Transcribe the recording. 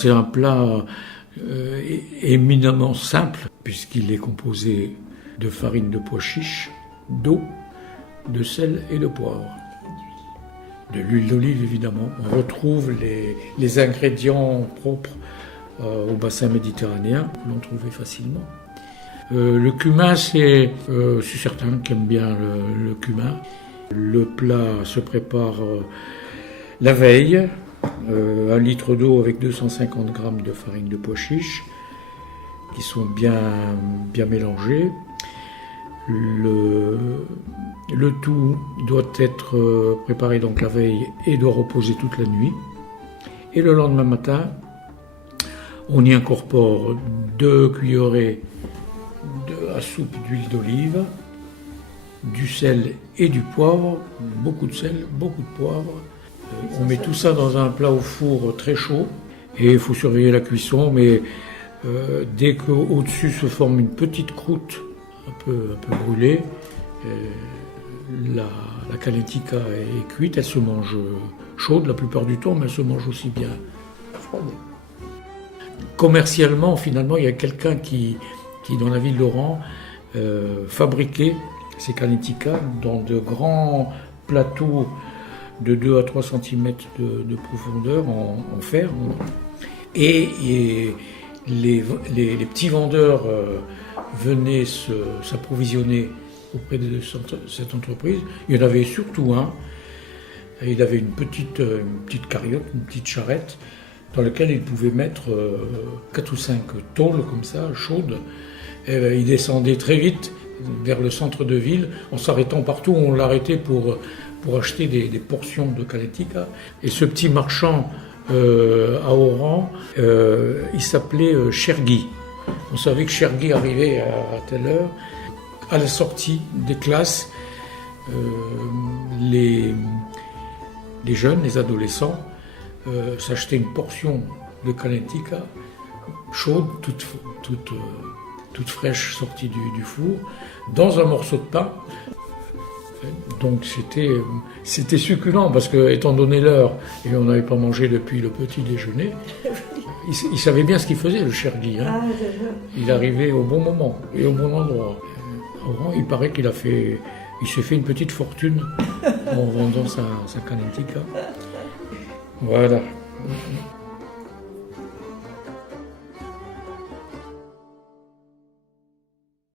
c'est un plat éminemment simple, puisqu'il est composé de farine de pois chiche, d'eau, de sel et de poivre. De l'huile d'olive, évidemment. On retrouve les ingrédients propres au bassin méditerranéen, que l'on trouvait facilement. Le cumin, c'est certains qui aiment bien le cumin. Le plat se prépare la veille, 1 litre d'eau avec 250 g de farine de pois chiche, qui sont bien mélangés. Le tout doit être préparé donc la veille et doit reposer toute la nuit. Et le lendemain matin, on y incorpore 2 cuillerées à soupe d'huile d'olive, du sel et du poivre, beaucoup de sel, beaucoup de poivre. On met tout ça dans un plat au four très chaud et il faut surveiller la cuisson, mais dès qu'au-dessus se forme une petite croûte un peu brûlée, la kalentika est cuite, elle se mange chaude la plupart du temps, mais elle se mange aussi bien froide. Commercialement, finalement, il y a quelqu'un qui dans la ville d'Oran, fabriquait ces kalentika dans de grands plateaux de 2 à 3 cm de profondeur en fer. Et les petits vendeurs venaient s'approvisionner auprès de cette entreprise. Il y en avait surtout un. Il avait une petite carriote, une petite charrette, dans laquelle il pouvait mettre 4 ou 5 tôles comme ça, chaudes. Et il descendait très vite vers le centre de ville, en s'arrêtant partout où on l'arrêtait pour acheter des portions de kalentika. Et ce petit marchand à Oran, il s'appelait Chergui. On savait que Chergui arrivait à telle heure. À la sortie des classes, les jeunes, les adolescents, s'achetaient une portion de kalentika chaude, toute fraîche, sortie du four, dans un morceau de pain. Donc c'était succulent, parce que, étant donné l'heure, et on n'avait pas mangé depuis le petit déjeuner, il savait bien ce qu'il faisait, le Chergui. Hein. Il arrivait au bon moment et au bon endroit. Il paraît qu'il s'est fait une petite fortune en vendant sa kalentika. Voilà.